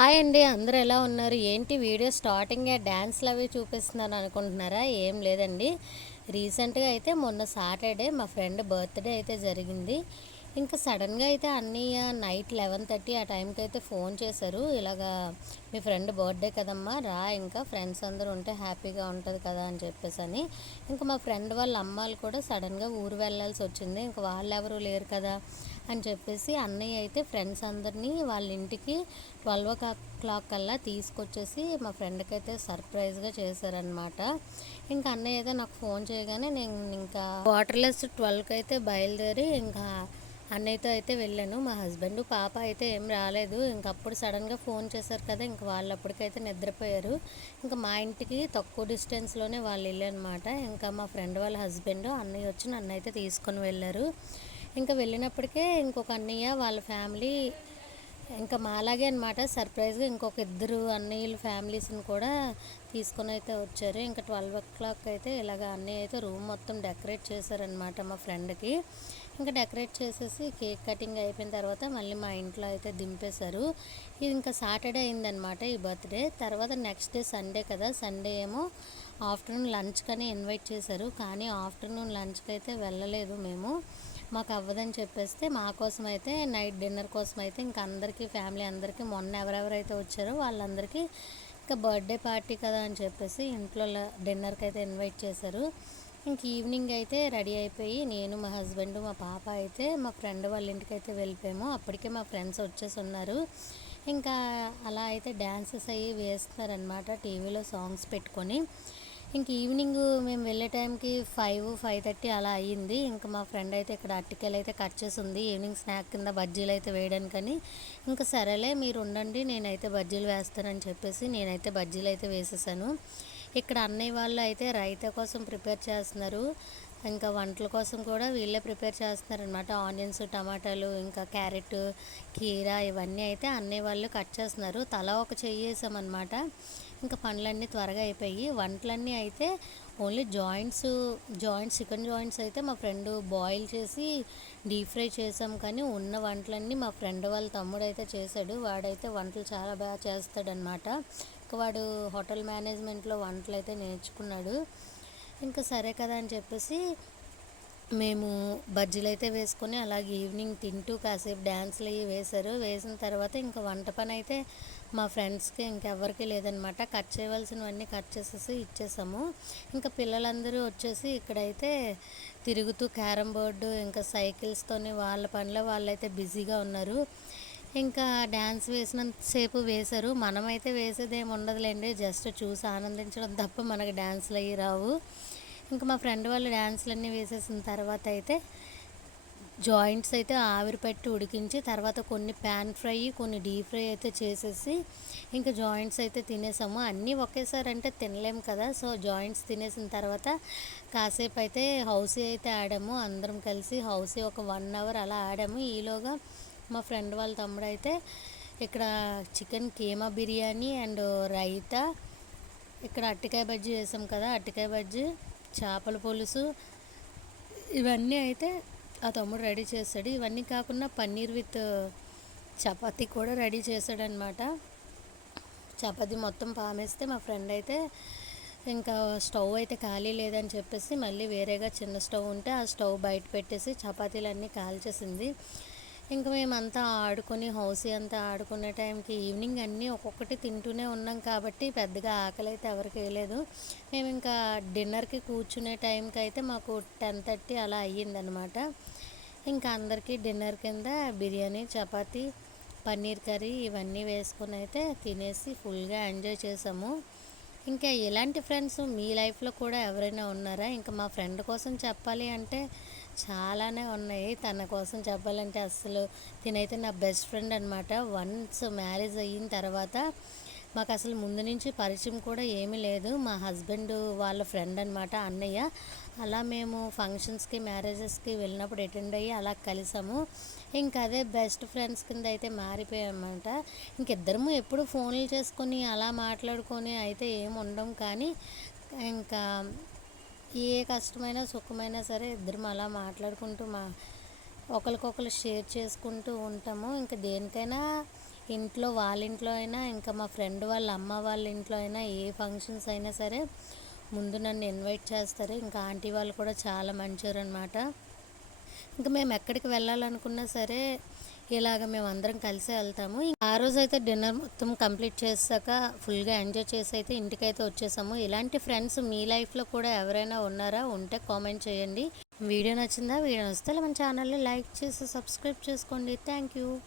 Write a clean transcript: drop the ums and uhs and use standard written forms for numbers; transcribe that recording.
Hi అండి. అందరూ ఎలా ఉన్నారు? ఏంటి వీడియో స్టార్టింగే డాన్స్‌లు అవి చూపిస్తున్నాను అనుకుంటున్నారా? ఏం లేదండి. రీసెంట్‌గా అయితే మొన్న సాటర్డే మా ఫ్రెండ్ బర్త్‌డే అయితే జరిగింది. ఇంకా సడన్‌గా అయితే అన్నయ్య నైట్ 11:30 ఆ టైంకి అయితే ఫోన్ చేశారు. ఇలాగా మీ ఫ్రెండ్ బర్త్‌డే కదమ్మా! రా ఇంకా ఫ్రెండ్స్ అందరూ ఉంటే హ్యాపీగా ఉంటది కదా! అని చెప్పేసని. ఇంకా మా ఫ్రెండ్ వాళ్ళ అమ్మాళ్ళు కూడా సడన్‌గా ఊరు వెళ్ళాల్సొచ్చింది. ఇంక వాళ్ళెవరు లేరు కదా! అని చెప్పేసి అన్నయ్య అయితే ఫ్రెండ్స్ అందరినీ వాళ్ళ ఇంటికి 12 కల్లా తీసుకొచ్చేసి మా ఫ్రెండ్కి అయితే సర్ప్రైజ్గా చేశారనమాట. ఇంకా అన్నయ్య అయితే నాకు ఫోన్ చేయగానే నేను ఇంకా వాటర్లెస్ 12కి అయితే బయలుదేరి ఇంకా అన్నయ్యతో అయితే వెళ్ళాను. మా హస్బెండ్ పాప అయితే ఏం రాలేదు. ఇంకప్పుడు సడన్గా ఫోన్ చేశారు కదా, ఇంక వాళ్ళు అప్పటికైతే నిద్రపోయారు. ఇంకా మా ఇంటికి తక్కువ డిస్టెన్స్లోనే వాళ్ళ ఇల్లు అనమాట. ఇంకా మా ఫ్రెండ్ వాళ్ళ హస్బెండ్ అన్నయ్య వచ్చి నన్ను అయితే తీసుకొని వెళ్ళారు. ఇంకా వెళ్ళినప్పటికే ఇంకొక అన్నయ్య వాళ్ళ ఫ్యామిలీ ఇంకా మాలాగే అనమాట సర్ప్రైజ్గా ఇంకొక ఇద్దరు అన్నయ్యల ఫ్యామిలీస్ని కూడా తీసుకొని అయితే వచ్చారు. ఇంకా 12 అయితే ఇలాగ అన్నయ్య అయితే రూమ్ మొత్తం డెకరేట్ చేశారనమాట మా ఫ్రెండ్కి. ఇంకా డెకరేట్ చేసేసి కేక్ కటింగ్ అయిపోయిన తర్వాత మళ్ళీ మా ఇంట్లో అయితే దింపేశారు. ఇది ఇంకా సాటర్డే అయిందనమాట ఈ బర్త్డే. తర్వాత నెక్స్ట్ డే సండే కదా, సండే ఏమో ఆఫ్టర్నూన్ లంచ్కని ఇన్వైట్ చేశారు. కానీ ఆఫ్టర్నూన్ లంచ్కి అయితే వెళ్ళలేదు మేము. మాకు అవ్వదని చెప్పేస్తే మా కోసం అయితే నైట్ డిన్నర్ కోసం అయితే ఇంకా అందరికీ ఫ్యామిలీ అందరికీ మొన్న ఎవరెవరైతే వచ్చారో వాళ్ళందరికీ ఇంకా బర్త్డే పార్టీ కదా అని చెప్పేసి ఇంట్లో డిన్నర్కి అయితే ఇన్వైట్ చేశారు. ఇంక ఈవినింగ్ అయితే రెడీ అయిపోయి నేను మా హస్బెండ్ మా పాప అయితే మా ఫ్రెండ్ వాళ్ళ ఇంటికి అయితే వెళ్ళిపోయాము. అప్పటికే మా ఫ్రెండ్స్ వచ్చేసి ఉన్నారు. ఇంకా అలా అయితే డ్యాన్సెస్ అయ్యి వేస్తున్నారనమాట టీవీలో సాంగ్స్ పెట్టుకొని. ఇంక ఈవినింగ్ మేము వెళ్ళే టైంకి 5:30 అలా అయ్యింది. ఇంకా మా ఫ్రెండ్ అయితే ఇక్కడ అరటికాయలు అయితే కట్ చేసి ఉంది ఈవినింగ్ స్నాక్ కింద బజ్జీలు అయితే వేయడానికని. ఇంకా సరేలే మీరు ఉండండి నేనైతే బజ్జీలు వేస్తానని చెప్పేసి నేనైతే బజ్జీలు అయితే వేసేసాను. ఇక్కడ అన్నయ్య వాళ్ళు అయితే రైతా కోసం ప్రిపేర్ చేస్తున్నారు. ఇంకా వంటల కోసం కూడా వీళ్ళే ప్రిపేర్ చేస్తున్నారనమాట. ఆనియన్స్, టమాటాలు, ఇంకా క్యారెట్, కీరా ఇవన్నీ అయితే అన్నయ్య వాళ్ళు కట్ చేస్తున్నారు. తలా ఒక చెయ్యి వేసామన్నమాట. ఇంకా పనులన్నీ త్వరగా అయిపోయి వంటలన్నీ అయితే ఓన్లీ జాయింట్స్ చికెన్ జాయింట్స్ అయితే మా ఫ్రెండ్ బాయిల్ చేసి డీప్ ఫ్రై చేసాం. కానీ ఉన్న వంటలన్నీ మా ఫ్రెండ్ వాళ్ళ తమ్ముడు అయితే చేశాడు. వాడైతే వంటలు చాలా బాగా చేస్తాడనమాట. ఇంకా వాడు హోటల్ మేనేజ్మెంట్లో వంటలు అయితే నేర్చుకున్నాడు. ఇంకా సరే కదా అని చెప్పేసి మేము బజ్జీలు అయితే వేసుకొని అలాగే ఈవినింగ్ తింటూ కాసేపు డ్యాన్స్లు అవి వేశారు. వేసిన తర్వాత ఇంకా వంట పని అయితే మా ఫ్రెండ్స్కి ఇంకెవ్వరికి లేదనమాట. కట్ చేయవలసినవన్నీ కట్ చేసేసి ఇచ్చేసాము. ఇంకా పిల్లలందరూ వచ్చేసి ఇక్కడైతే తిరుగుతూ క్యారమ్ బోర్డు ఇంకా సైకిల్స్తోని వాళ్ళ పనిలో వాళ్ళైతే బిజీగా ఉన్నారు. ఇంకా డ్యాన్స్ వేసినంతసేపు వేశారు. మనమైతే వేసేది ఏమి ఉండదులేండి, జస్ట్ చూసి ఆనందించడం తప్ప మనకి డ్యాన్స్లు అవి రావు. ఇంకా మా ఫ్రెండ్ వాళ్ళు డ్యాన్స్లన్నీ వేసేసిన తర్వాత అయితే జాయింట్స్ అయితే ఆవిరి పెట్టి ఉడికించి తర్వాత కొన్ని ప్యాన్ ఫ్రై కొన్ని డీప్ ఫ్రై అయితే చేసేసి ఇంకా జాయింట్స్ అయితే తినేసాము. అన్నీ ఒకేసారి అంటే తినలేము కదా, సో జాయింట్స్ తినేసిన తర్వాత కాసేపు అయితే హౌసీ అయితే ఆడాము. అందరం కలిసి హౌసీ ఒక 1 అవర్ అలా ఆడాము. ఈలోగా మా ఫ్రెండ్ వాళ్ళ తమ్ముడు అయితే ఇక్కడ చికెన్ కీమా బిర్యానీ అండ్ రైతా, ఇక్కడ అరటికాయ బజ్జీ వేసాం కదా, అరటికాయ బజ్జీ, చేపల పులుసు ఇవన్నీ అయితే ఆ తమ్ముడు రెడీ చేస్తాడు. ఇవన్నీ కాకుండా పన్నీర్ విత్ చపాతీ కూడా రెడీ చేశాడనమాట. చపాతీ మొత్తం పామేస్తే మా ఫ్రెండ్ అయితే ఇంకా స్టవ్ అయితే ఖాళీ లేదని చెప్పేసి మళ్ళీ వేరేగా చిన్న స్టవ్ ఉంటే ఆ స్టవ్ బయట పెట్టేసి చపాతీలన్నీ కాల్చేసింది. ఇంకా మేమంతా ఆడుకొని హౌసీ అంతా ఆడుకునే టైంకి ఈవినింగ్ అన్నీ ఒక్కొక్కటి తింటూనే ఉన్నాం కాబట్టి పెద్దగా ఆకలి అయితే ఎవరికి వేయలేదు. మేము ఇంకా డిన్నర్కి కూర్చునే టైంకి అయితే మాకు 10:30 అలా అయ్యిందనమాట. ఇంకా అందరికీ డిన్నర్ కింద బిర్యానీ, చపాతీ, పన్నీర్ కర్రీ ఇవన్నీ వేసుకొని అయితే తినేసి ఫుల్గా ఎంజాయ్ చేసాము. ఇంకా ఇలాంటి ఫ్రెండ్స్ మీ లైఫ్లో కూడా ఎవరైనా ఉన్నారా? ఇంకా మా ఫ్రెండ్ కోసం చెప్పాలి అంటే చాలానే ఉన్నాయి. తన కోసం చెప్పాలంటే అస్సలు తినైతే నా బెస్ట్ ఫ్రెండ్ అనమాట. వన్స్ మ్యారేజ్ అయిన తర్వాత మాకు అసలు ముందు నుంచి పరిచయం కూడా ఏమీ లేదు. మా హస్బెండ్ వాళ్ళ ఫ్రెండ్ అనమాట అన్నయ్య. అలా మేము ఫంక్షన్స్కి మ్యారేజెస్కి వెళ్ళినప్పుడు అటెండ్ అయ్యి అలా కలిసాము. ఇంకా అదే బెస్ట్ ఫ్రెండ్స్ కింద అయితే మారిపోయామన్నమాట. ఇంకిద్దరము ఎప్పుడు ఫోన్లు చేసుకొని అలా మాట్లాడుకొని అయితే ఏమి ఉండం. కానీ ఇంకా ఏ కష్టమైనా సుఖమైనా సరే ఇద్దరం అలా మాట్లాడుకుంటూ ఒకరికొకరు షేర్ చేసుకుంటూ ఉంటాము. ఇంకా దేనికైనా ఇంట్లో వాళ్ళ ఇంట్లో అయినా, ఇంకా మా ఫ్రెండ్ వాళ్ళ అమ్మ వాళ్ళ ఇంట్లో అయినా ఏ ఫంక్షన్స్ అయినా సరే ముందు నన్ను ఇన్వైట్ చేస్తారు. ఇంకా ఆంటీ వాళ్ళు కూడా చాలా మంచివారనమాట. ఇంకా మేము ఎక్కడికి వెళ్ళాలనుకున్నా సరే ఇలాగ మేమందరం కలిసే వెళ్తాము. ఆ రోజైతే డిన్నర్ మొత్తం కంప్లీట్ చేసాక ఫుల్గా ఎంజాయ్ చేసి అయితే ఇంటికైతే వచ్చేసాము. ఇలాంటి ఫ్రెండ్స్ మీ లైఫ్లో కూడా ఎవరైనా ఉన్నారా? ఉంటే కామెంట్ చేయండి. వీడియో నచ్చిందా? వీడియో నచ్చితే మన ఛానల్ని లైక్ చేసి సబ్స్క్రైబ్ చేసుకోండి. Thank you.